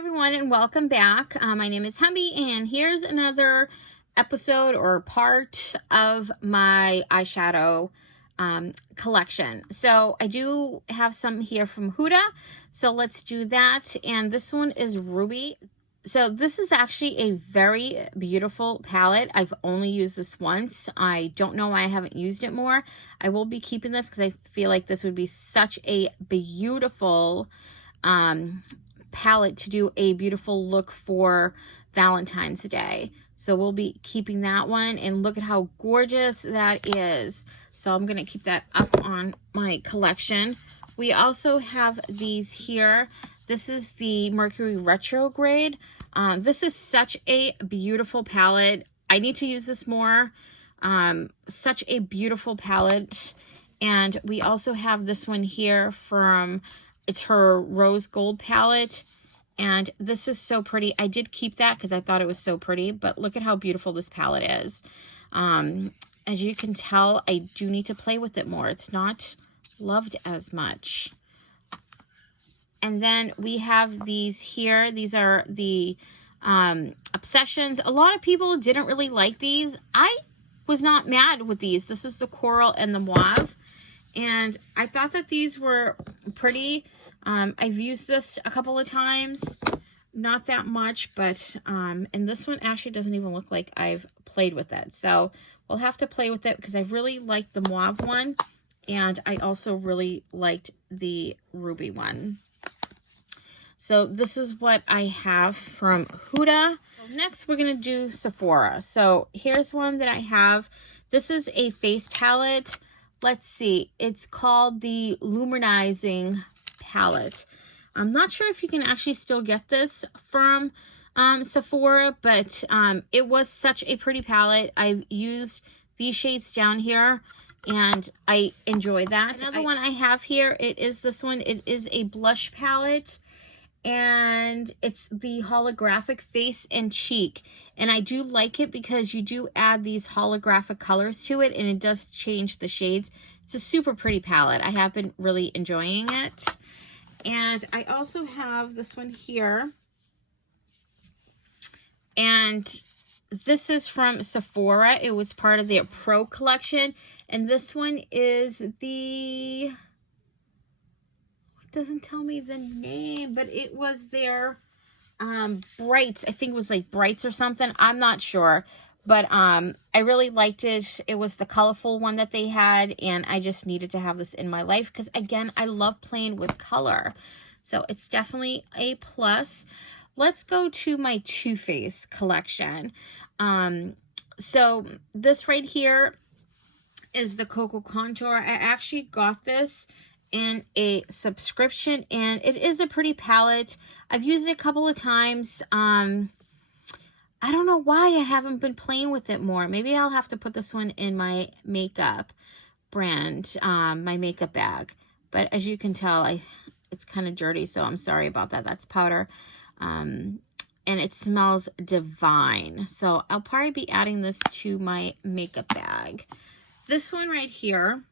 everyone, and welcome back. My name is Humbie, and here's another episode or part of my eyeshadow collection. So I do have some here from Huda, so let's do that. And this one is Ruby. So this is actually a very beautiful palette. I've only used this once. I don't know why I haven't used it more. I will be keeping this because I feel like this would be such a beautiful palette to do a beautiful look for Valentine's Day. So we'll be keeping that one, and look at how gorgeous that is. So I'm going to keep that up on my collection. We also have these here. This is the Mercury Retrograde. This is such a beautiful palette. I need to use this more. Such a beautiful palette. And we also have this one here from, it's her Rose Gold palette. And this is so pretty. I did keep that because I thought it was so pretty. But look at how beautiful this palette is. As you can tell, I do need to play with it more. It's not loved as much. And then we have these here. These are the Obsessions. A lot of people didn't really like these. I was not mad with these. This is the Coral and the Mauve. And I thought that these were pretty. I've used this a couple of times. Not that much, but and this one actually doesn't even look like I've played with it. So we'll have to play with it because I really liked the Mauve one. And I also really liked the Ruby one. So this is what I have from Huda. Next, we're going to do Sephora. So here's one that I have. This is a face palette. Let's see. It's called the Luminizing Palette. I'm not sure if you can actually still get this from Sephora, but it was such a pretty palette. I've used these shades down here, and I enjoy that. Another one I have here, it is this one. It is a blush palette, and it's the holographic face and cheek. And I do like it because you do add these holographic colors to it, and it does change the shades. It's a super pretty palette. I have been really enjoying it. And I also have this one here. And this is from Sephora. It was part of their Pro collection. And this one is the, it doesn't tell me the name, but it was their Brights. I think it was like Brights or something. I'm not sure. But I really liked it. It was the colorful one that they had, and I just needed to have this in my life because, again, I love playing with color. So it's definitely a plus. Let's go to my Too Faced collection. So this right here is the Cocoa Contour. I actually got this in a subscription, and it is a pretty palette. I've used it a couple of times. I don't know why I haven't been playing with it more. Maybe I'll have to put this one in my makeup brand, my makeup bag. But as you can tell, it's kind of dirty, so I'm sorry about that. That's powder. And it smells divine. So I'll probably be adding this to my makeup bag. This one right here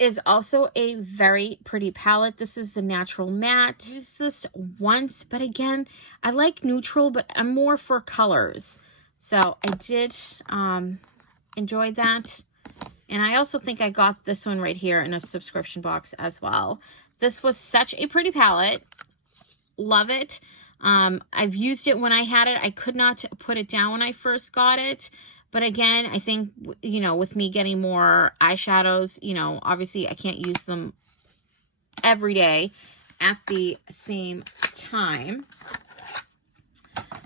is also a very pretty palette. This is the Natural Matte. I used this once, but again, I like neutral, but I'm more for colors. So I did enjoy that. And I also think I got this one right here in a subscription box as well. This was such a pretty palette. Love it. I've used it when I had it. I could not put it down when I first got it. But again, I think, you know, with me getting more eyeshadows, you know, obviously I can't use them every day at the same time.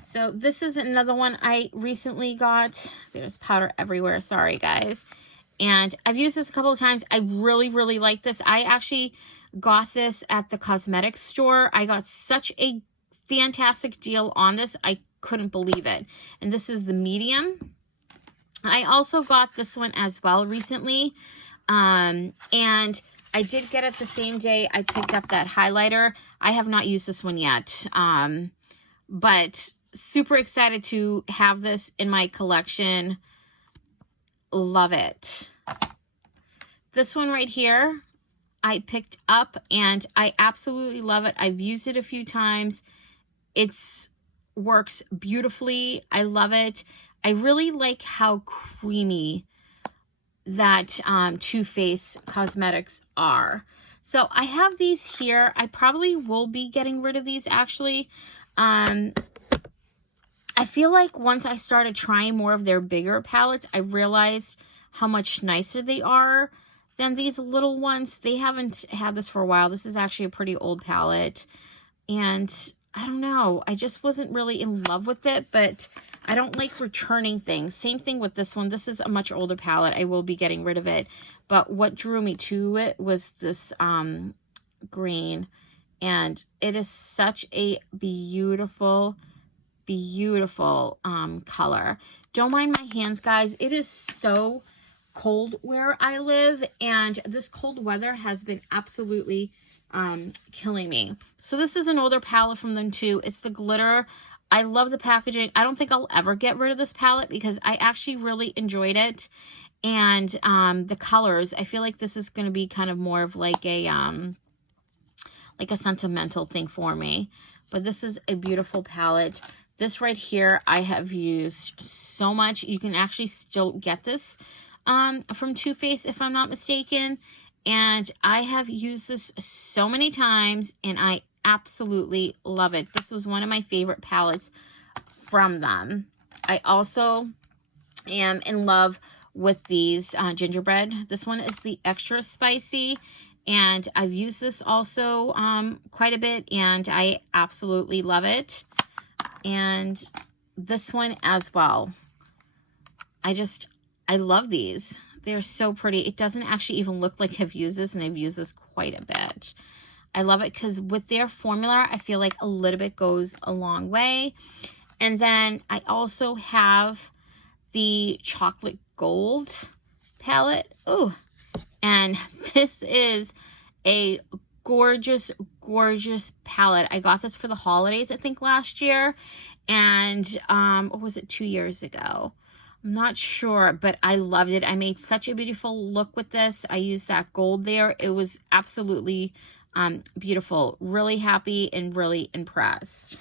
So this is another one I recently got. There's powder everywhere. Sorry, guys. And I've used this a couple of times. I really, really like this. I actually got this at the cosmetics store. I got such a fantastic deal on this. I couldn't believe it. And this is the medium. I also got this one as well recently, and I did get it the same day I picked up that highlighter. I have not used this one yet, but super excited to have this in my collection. Love it. This one right here, I picked up and I absolutely love it. I've used it a few times. It's works beautifully. I love it. I really like how creamy that Too Faced Cosmetics are. So I have these here. I probably will be getting rid of these actually. I feel like once I started trying more of their bigger palettes, I realized how much nicer they are than these little ones. They haven't had this for a while. This is actually a pretty old palette. And I don't know. I just wasn't really in love with it, but I don't like returning things. Same thing with this one. This is a much older palette. I will be getting rid of it. But what drew me to it was this green. And it is such a beautiful, beautiful color. Don't mind my hands, guys. It is so cold where I live. And this cold weather has been absolutely killing me. So this is an older palette from them too. It's the glitter. I love the packaging. I don't think I'll ever get rid of this palette because I actually really enjoyed it. And the colors, I feel like this is going to be kind of more of like a sentimental thing for me. But this is a beautiful palette. This right here, I have used so much. You can actually still get this from Too Faced, if I'm not mistaken. And I have used this so many times, and I absolutely love it. This was one of my favorite palettes from them. I also am in love with these Gingerbread. This one is the extra spicy, and I've used this also quite a bit, and I absolutely love it. And this one as well. I love these. They're so pretty. It doesn't actually even look like I've used this, and I've used this quite a bit. I love it because with their formula, I feel like a little bit goes a long way. And then I also have the Chocolate Gold palette. Ooh, and this is a gorgeous, gorgeous palette. I got this for the holidays, I think, last year. And, or was it 2 years ago? I'm not sure, but I loved it. I made such a beautiful look with this. I used that gold there. It was absolutely beautiful. Really happy and really impressed.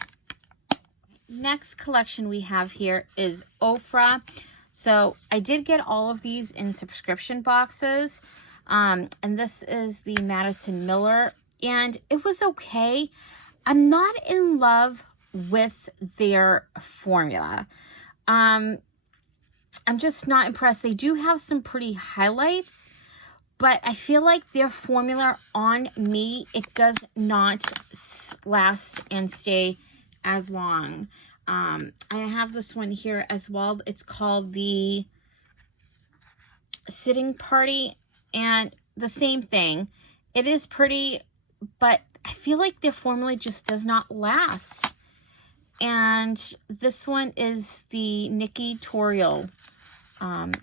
Next collection we have here is Ofra. So I did get all of these in subscription boxes. And this is the Madison Miller. And it was okay. I'm not in love with their formula. I'm just not impressed. They do have some pretty highlights, but I feel like their formula on me, it does not last and stay as long. I have this one here as well. It's called the Sitting Party, and the same thing. It is pretty, but I feel like their formula just does not last. And this one is the Nikki Toriel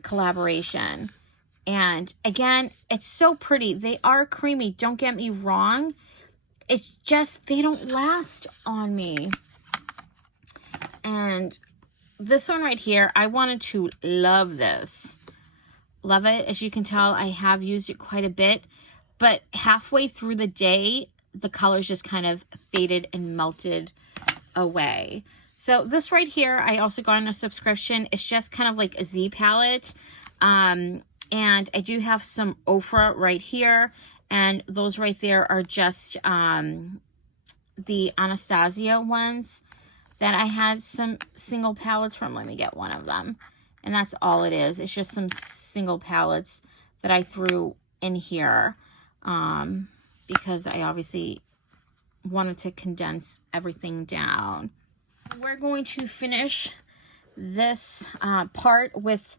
collaboration. And again, it's so pretty. They are creamy. Don't get me wrong. It's just, they don't last on me. And this one right here, I wanted to love this. Love it. As you can tell, I have used it quite a bit. But halfway through the day, the colors just kind of faded and melted away. So this right here, I also got in a subscription. It's just kind of like a Z palette. And I do have some Ofra right here. And those right there are just the Anastasia ones that I had some single palettes from. Let me get one of them. And that's all it is. It's just some single palettes that I threw in here because I obviously wanted to condense everything down. We're going to finish this part with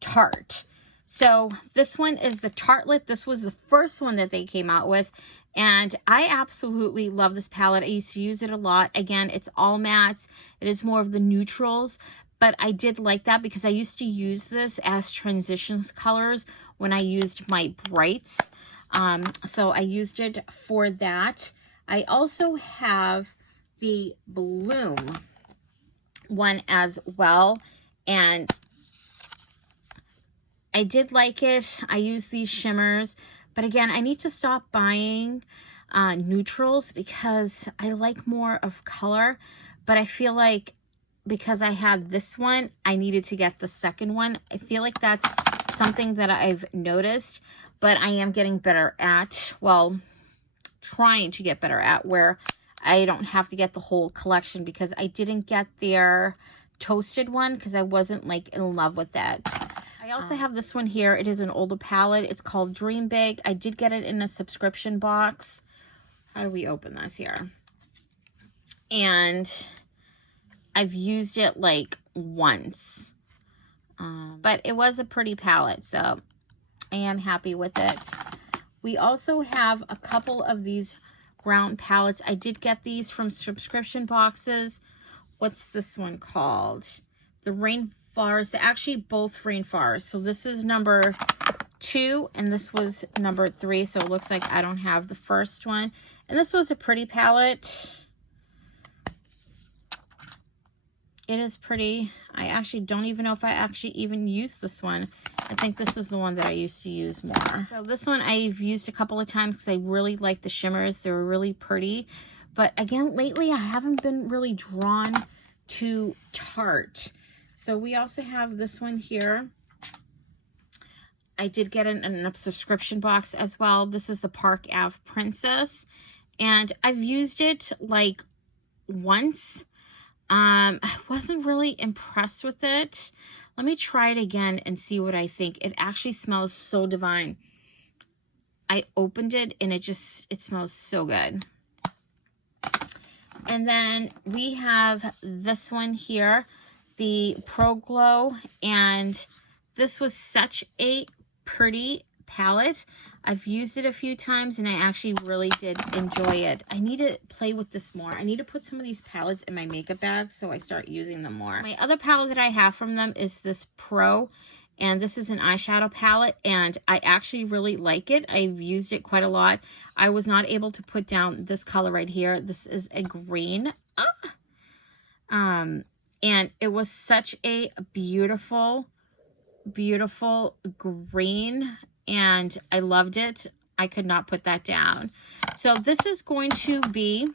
Tarte. So this one is the Tartelette. This was the first one that they came out with. And I absolutely love this palette. I used to use it a lot. Again, it's all mattes. It is more of the neutrals. But I did like that because I used to use this as transitions colors when I used my brights. So I used it for that. I also have the Bloom one as well. And I did like it. I use these shimmers, But again, I need to stop buying neutrals because I like more of color. But I feel like because I had this one, I needed to get the second one. I feel like that's something that I've noticed, but I am getting better at, well, trying to get better at, where I don't have to get the whole collection, because I didn't get their toasted one because I wasn't like in love with that. I also have this one here. It is an older palette. It's called Dream Big. I did get it in a subscription box. How do we open this here? And I've used it like once. But it was a pretty palette, so I am happy with it. We also have a couple of these brown palettes. I did get these from subscription boxes. What's this one called? The Rainforest. They're actually both Rainforest. So this is number 2 and this was number 3. So it looks like I don't have the first one. And this was a pretty palette. It is pretty. I actually don't even know if I actually even used this one. I think this is the one that I used to use more. So this one I've used a couple of times because I really like the shimmers. They were really pretty. But again, lately I haven't been really drawn to Tarte. So we also have this one here. I did get it in a subscription box as well. This is the Park Ave Princess. And I've used it like once. I wasn't really impressed with it. Let me try it again and see what I think. It actually smells so divine. I opened it and it smells so good. And then we have this one here, the Pro Glow, and this was such a pretty palette. I've used it a few times and I actually really did enjoy it. I need to play with this more. I need to put some of these palettes in my makeup bag so I start using them more. My other palette that I have from them is this Pro, and this is an eyeshadow palette, and I actually really like it. I've used it quite a lot. I was not able to put down this color right here. This is a green. And it was such a beautiful, beautiful green, and I loved it. I could not put that down. So this is going to be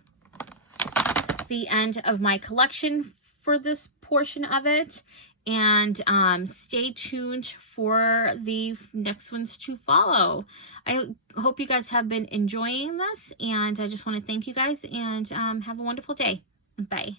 the end of my collection for this portion of it. And stay tuned for the next ones to follow. I hope you guys have been enjoying this, and I just want to thank you guys, and have a wonderful day. Bye.